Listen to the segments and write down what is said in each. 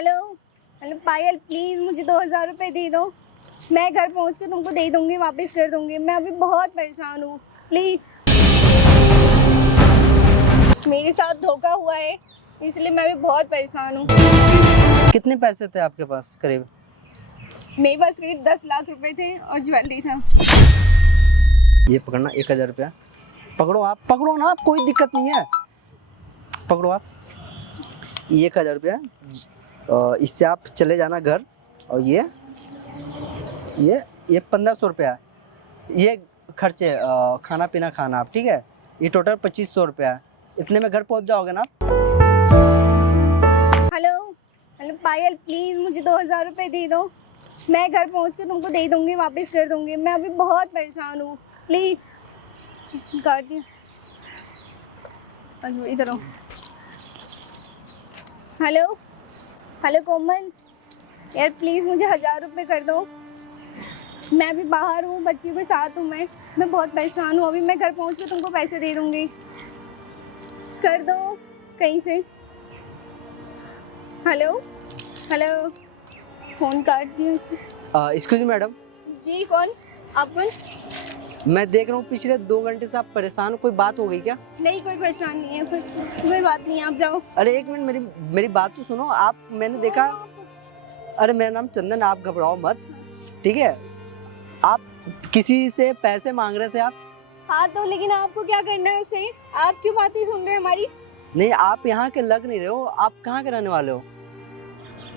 Hello hello Payal, please मुझे 2000 रुपये दे दो। मैं घर पहुंच के तुमको दे दूंगी, वापस कर दूंगी। मैं अभी बहुत परेशान हूँ, प्लीज़। मेरे साथ धोखा हुआ है, इसलिए मैं भी बहुत परेशान हूँ। कितने पैसे थे आपके पास करीब? मेरे पास करीब 10 लाख रुपए थे और ज्वेलरी था। ये पकड़ना 1000 रुपया। पकड़ो, आप पकड़ो ना, कोई दिक्कत नहीं है। पकड़ो आप, 1000 रुपया। इससे आप चले जाना घर। और ये 1500 रुपया, ये खर्चे खाना पीना खाना आप, ठीक है? ये टोटल 2500 रुपया है। इतने में घर पहुंच जाओगे ना? हेलो हेलो पायल, प्लीज़ मुझे 2000 रुपये दे दो। मैं घर पहुंच के तुमको दे दूंगी, वापस कर दूंगी। मैं अभी बहुत परेशान हूँ, प्लीज़। काट दिया। इधर आओ। हेलो हेलो कोमल, यार प्लीज़ मुझे 1000 रुपये कर दो। मैं अभी बाहर हूँ, बच्ची के साथ हूँ। मैं बहुत परेशान हूँ। अभी मैं घर पहुँच के तुमको पैसे दे दूँगी। कर दो कहीं से। हेलो हेलो, फ़ोन काट दिया इसने। Excuse madam. जी कौन? आप कौन? मैं देख रहा हूँ पिछले 2 घंटे से आप परेशान हो, कोई बात हो गई क्या? नहीं, कोई परेशान नहीं है, कोई बात नहीं है, आप जाओ। अरे एक मिनट, मेरी बात तो सुनो आप। मैंने देखा। अरे मेरा नाम चंदन, आप घबराओ मत, ठीक है? आप किसी से पैसे मांग रहे थे आप? हाँ तो लेकिन आपको क्या करना है उससे? आप क्यों बातें सुन रहे हैं हमारी? नहीं, आप यहाँ के लग नहीं रहे हो। आप कहाँ के रहने वाले हो?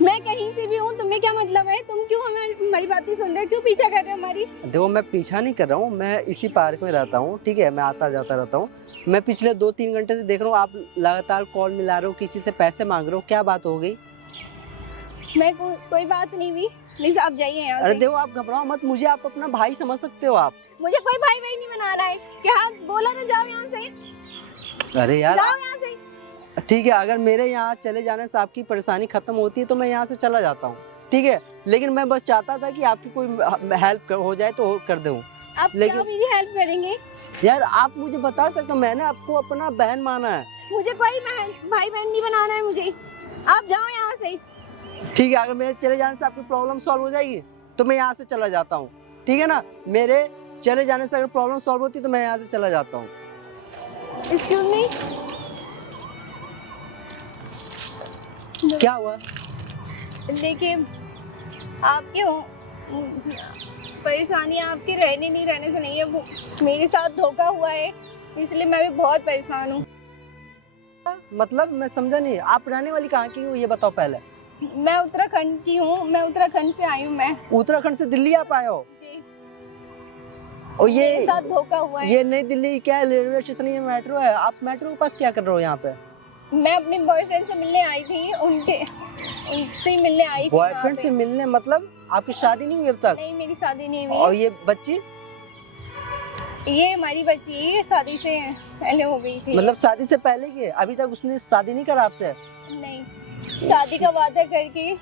मैं कहीं से भी हूँ, तुम्हें क्या मतलब है? तुम क्यों हमारी बातें सुन रहे हो? क्यों पीछा कर रहे हो हमारी? देखो, मैं पीछा नहीं कर रहा हूँ, मैं इसी पार्क में रहता हूँ, ठीक है? मैं आता जाता रहता हूँ। मैं पिछले 2-3 घंटे से देख रहा हूँ आप लगातार कॉल मिला रहे हो, किसी से पैसे मांग रहे हो। क्या बात हो गई? मैं कोई बात नहीं हुई, प्लीज आप जाइए यहाँ से। अरे देखो, आप घबराओ मत, मुझे आप अपना भाई समझ सकते हो आप। मुझे कोई भाई भाई नहीं बना रहा है। क्या बोला ना, जाओ यहाँ से। अरे यार, जाओ यहाँ से। ठीक है, अगर मेरे यहाँ चले जाने से आपकी परेशानी खत्म होती है तो मैं यहाँ से चला जाता हूँ, ठीक है? लेकिन मैं बस चाहता था कि आपकी कोई हेल्प हो जाए तो कर दूँ। आप लेकिन क्या मेरी हेल्प करेंगे? यार, आप मुझे बता सकते हो, मैंने आपको अपना बहन माना है। मुझे कोई भाई बहन नहीं बनाना है मुझे। आप जाओ यहाँ से। ठीक है, अगर मेरे चले जाने से आपकी प्रॉब्लम सॉल्व हो जाएगी तो मैं यहाँ से चला जाता हूँ, ठीक है ना? मेरे चले जाने से अगर प्रॉब्लम सॉल्व होती तो मैं यहाँ से चला जाता हूँ। Excuse me. क्या हुआ? देखिए, आपके परेशानी आपके रहने नहीं रहने से नहीं है, वो मेरे साथ धोखा हुआ है, इसलिए मैं भी बहुत परेशान हूँ। मतलब मैं समझा नहीं, आप रहने वाली कहाँ की हो ये बताओ पहले। मैं उत्तराखंड की हूँ, मैं उत्तराखंड से आई हूँ। मैं उत्तराखंड से दिल्ली आप आए हो? जी। और मेरे साथ धोखा हुआ है। ये नई दिल्ली क्या है? रेलवे स्टेशन, ये मेट्रो है। आप मेट्रो के पास क्या कर रहे हो यहाँ पे? मैं अपने बॉयफ्रेंड से मिलने आई थी, उनसे मिलने आई थी। बॉयफ्रेंड से मिलने? मतलब आपकी शादी नहीं हुई अब तक? नहीं, मेरी शादी नहीं हुई। और ये बच्ची? ये हमारी बच्ची, ये शादी से पहले हो गई थी। मतलब शादी से पहले की है? अभी तक उसने शादी नहीं करा आपसे? नहीं, शादी का वादा करके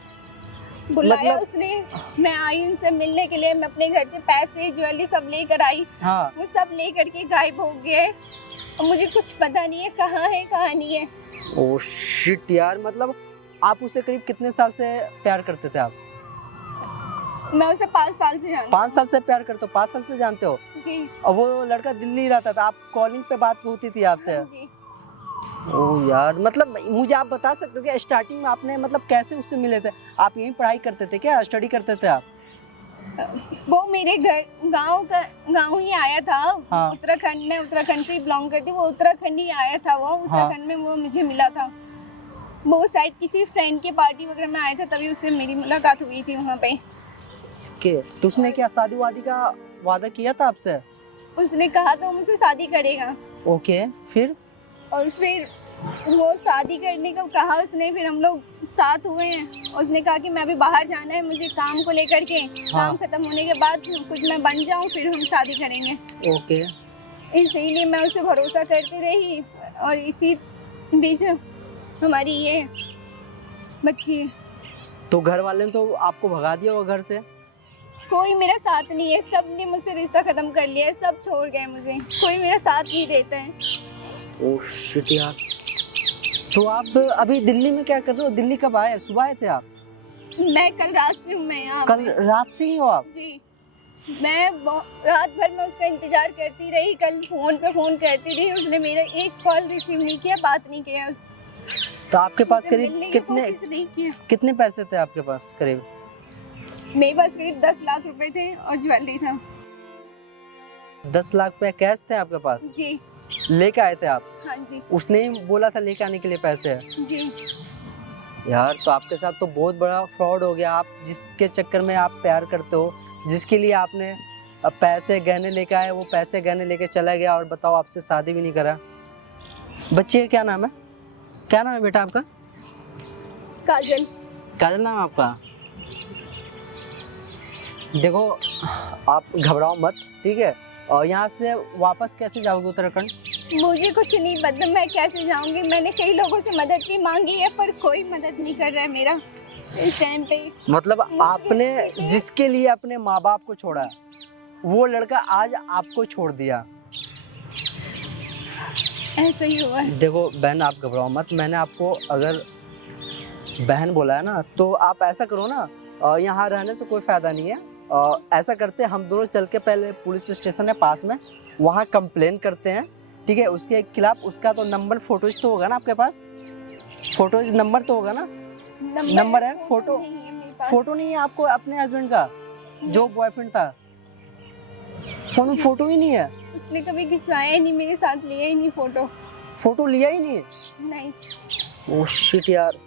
बुलाया मतलब उसने। मैं आई उनसे मिलने के लिए, मैं अपने घर से पैसे ज्वेलरी सब लेकर आई। हाँ। वो सब लेकर के गायब हो गए और मुझे कुछ पता नहीं है कहाँ है कहाँ नहीं है। ओह शिट यार, मतलब आप उससे करीब कितने साल से प्यार करते थे आप? मैं उसे 5 साल से जानती हूँ। 5 साल से प्यार करते हो? 5 साल से जानते हो? जी। और वो लड़का दिल्ली रहता था, आप कॉलिंग पे बात होती थी आपसे? जी। ओह यार, मतलब मुझे आप बता सकते हो कि स्टार्टिंग में आपने मतलब कैसे उससे मिले थे? आप यहीं पढ़ाई करते थे क्या? स्टडी करते थे आप? वो मेरे घर गांव ही आया था। हाँ। उत्तराखंड में, उत्तराखंड से बिलोंग करती, वो उत्तराखंड ही आया था। वो उत्तराखंड में वो मुझे मिला था। वो शायद किसी फ्रेंड के पार्टी वगैरह में आया था, तभी उससे मेरी मुलाकात हुई थी वहाँ पे। तो उसने क्या शादी वादी का वादा किया था आपसे? उसने कहा तो मुझसे शादी करेगा। ओके, फिर? और फिर वो शादी करने का कहा उसने, फिर हम लोग साथ हुए हैं। उसने कहा कि मैं अभी बाहर जाना है मुझे काम को लेकर के। काम खत्म होने के बाद कुछ मैं बन जाऊं फिर हम शादी करेंगे। ओके। इसीलिए मैं उसे भरोसा करती रही और इसी बीच हमारी ये बच्ची है। तो घर वाले ने तो आपको भगा दिया होगा घर से? कोई मेरा साथ नहीं है, सब ने मुझसे रिश्ता खत्म कर लिया है, सब छोड़ गए मुझे, कोई मेरा साथ नहीं देता है। ओह शिट यार, तो आप अभी दिल्ली में क्या कर रहे हो? दिल्ली कब आए? सुबह आए थे आप? मैं कल रात से हूँ मैं यहाँ कल रात से ही हो आप? जी। मैं रात भर में उसका इंतजार करती रही, कल फोन पे फोन करती रही, उसने मेरा एक कॉल रिसीव नहीं किया, बात नहीं किया। तो आपके पास उससे करीब मिलने की कितने कोशिश नहीं किया। कितने पैसे थे आपके पास करीब? मेरे पास करीब 10 लाख रुपए थे और ज्वेलरी था। 10 लाख रुपए कैश थे आपके पास? जी लेके आए थे आप? हाँ जी उसने ही बोला था लेके आने के लिए पैसे? जी। यार तो आपके साथ तो बहुत बड़ा फ्रॉड हो गया। आप जिसके चक्कर में आप प्यार करते हो, जिसके लिए आपने अब पैसे गहने लेके आए, वो पैसे गहने लेके चला गया और बताओ आपसे शादी भी नहीं करा। बच्चे का क्या नाम है? क्या नाम है बेटा आपका? काजल। काजल नाम है आपका? देखो आप घबराओ मत, ठीक है? और यहाँ से वापस कैसे जाओगे उत्तराखंड? मुझे कुछ नहीं पता मैं कैसे जाऊंगी। मैंने कई लोगों से मदद की मांगी है पर कोई मदद नहीं कर रहा है मेरा इस टाइम पे। मतलब आपने जिसके लिए अपने माँ बाप को छोड़ा, वो लड़का आज आपको छोड़ दिया। ऐसा ही हुआ है। देखो बहन आप घबराओ मत, मैंने आपको अगर बहन बोला है ना तो आप ऐसा करो ना, यहाँ रहने से कोई फायदा नहीं है। ऐसा करते हैं हम दोनों चल के पहले पुलिस स्टेशन है पास में, वहाँ कंप्लेन करते हैं, ठीक है? उसके खिलाफ उसका तो नंबर फोटोज तो होगा ना आपके पास? फोटोज नंबर तो होगा ना? नंबर है, फोटो नहीं है मेरे पास। फोटो नहीं है आपको अपने हस्बैंड का जो बॉयफ्रेंड था? फोन में फोटो ही नहीं है? उसने कभी खिंचवाया ही नहीं मेरे साथ, लिया ही नहीं फोटो। फोटो लिया ही नहीं? नहीं ओह शिट यार।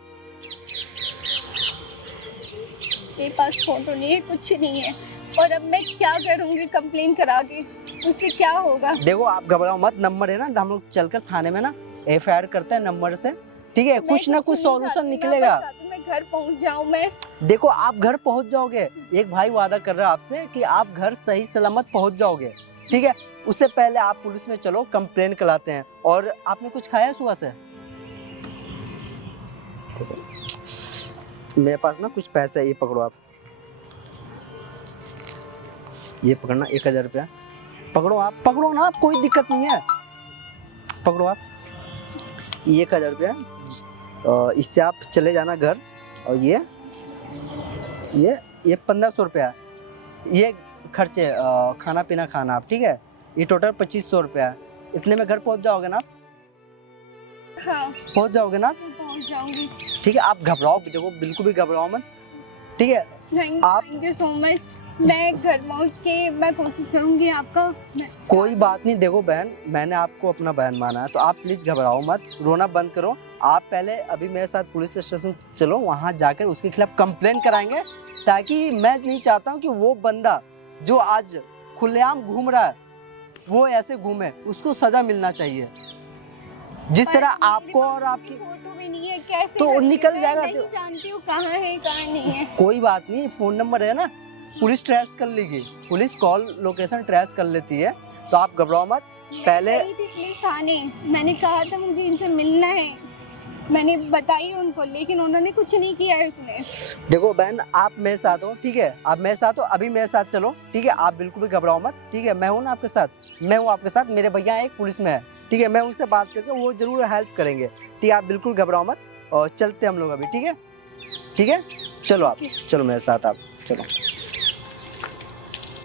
मेरे पास फोटो नहीं है, कुछ नहीं है। और अब मैं क्या करूंगी कंप्लेन करा के, उससे क्या होगा? देखो आप घबराओ मत, नंबर है ना, हम लोग चलकर थाने में ना एफआईआर करते हैं नंबर से, ठीक है? कुछ ना कुछ सॉल्यूशन निकलेगा। मैं घर पहुंच जाऊं। मैं देखो आप घर पहुंच जाओगे, एक भाई वादा कर रहा है आपसे कि आप घर सही सलामत पहुंच जाओगे, ठीक है? उससे पहले आप पुलिस में चलो, कंप्लेन कराते हैं। और आपने कुछ खाया सुबह से? मेरे पास ना कुछ पैसे है, ये पकड़ो आप, ये पकड़ना 1000 रुपया। पकड़ो आप, पकड़ो ना आप, कोई दिक्कत नहीं है, पकड़ो आप 1000 रुपया। इससे आप चले जाना घर। और ये 1500 रुपया, ये खर्चे खाना पीना खाना आप, ठीक है? ये टोटल 2500 रुपया। इतने में घर पहुंच जाओगे ना? हाँ पहुंच जाओगे ना? पहुंच जाऊंगी। ठीक है, आप घबराओ, देखो बिल्कुल भी घबराओ मत, ठीक है? Thank you so much. मैं घर पहुंच के मैं कोशिश करूंगी आपका। कोई बात नहीं। देखो बहन, मैंने आपको अपना बहन माना है तो आप प्लीज घबराओ मत, रोना बंद करो। आप पहले अभी मेरे साथ पुलिस स्टेशन चलो, वहां जाकर उसके खिलाफ कंप्लेन कराएंगे, ताकि मैं नहीं चाहता हूँ कि वो बंदा जो आज खुलेआम घूम रहा है वो ऐसे घूमे, उसको सजा मिलना चाहिए। जिस तरह आपको और आपकी फोटो भी नहीं है, कैसे तो निकल जाएगा। मैं नहीं जानती हूँ कहाँ है कहाँ नहीं है। कोई बात नहीं, फोन नंबर है ना, पुलिस ट्रेस कर लेगी, पुलिस कॉल लोकेशन ट्रेस कर लेती है, तो आप घबराओ मत। पहले गई थी पुलिस थाने, मैंने कहा था मुझे इनसे मिलना है, मैंने बताई उनको, लेकिन उन्होंने कुछ नहीं किया है उसने। देखो बहन, आप मेरे साथ हो, ठीक है? आप मेरे साथ हो, अभी मेरे साथ चलो, ठीक है? आप बिल्कुल भी घबराओ मत, ठीक है? मैं हूँ ना आपके साथ, मैं हूँ आपके साथ। मेरे भैया एक पुलिस में है, ठीक है? मैं उनसे बात करके वो जरूर हेल्प करेंगे, ठीक है? आप बिल्कुल घबराओ मत और चलते हम लोग अभी, ठीक है? ठीक है, चलो आप, चलो मेरे साथ आप चलो।